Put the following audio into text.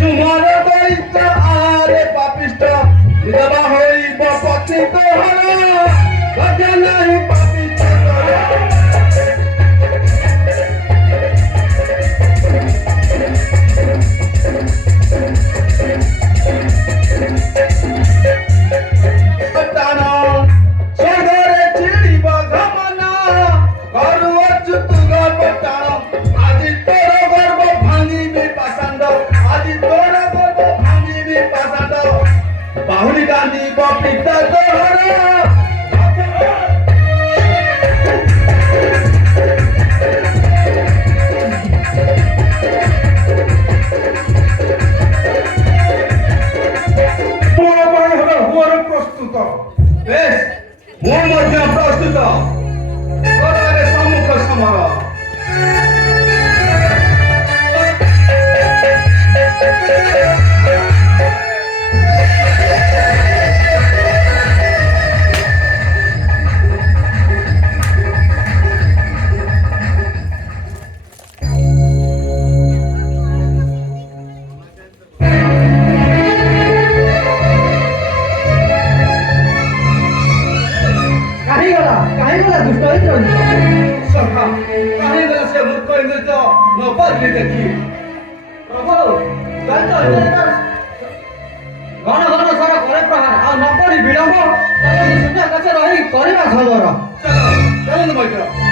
চুমার দৈত্য আরে পাপিষ্ট বিধবা হইব পতিত হরা লজ্জা নাই পাপিষ্ট বাহুলি গান্ধী পিতা তোহরা প্রস্তুত বেশ ମୁଁ ମଧ୍ୟ ପ୍ରସ୍ତୁତ କରରେ ସମ୍ମୁଖ ସମର ସଖା କାହିଁକି ସେ ମୂର୍ଖ ଇନ୍ଦ୍ରିତ ନ ପାରିଲି ଦେଖି ପ୍ରଭୁ ଘନ ଘନ ସାରା କରେ ପ୍ରହାର ଆଉ ନ କରି ବିଳମ୍ବ ତାକୁ ସୂର୍ଯ୍ୟ କାছে ରହି କରିବା ଖବର ଚାଲ ଚାଲନ୍ତୁ ବୈଦ୍ୟ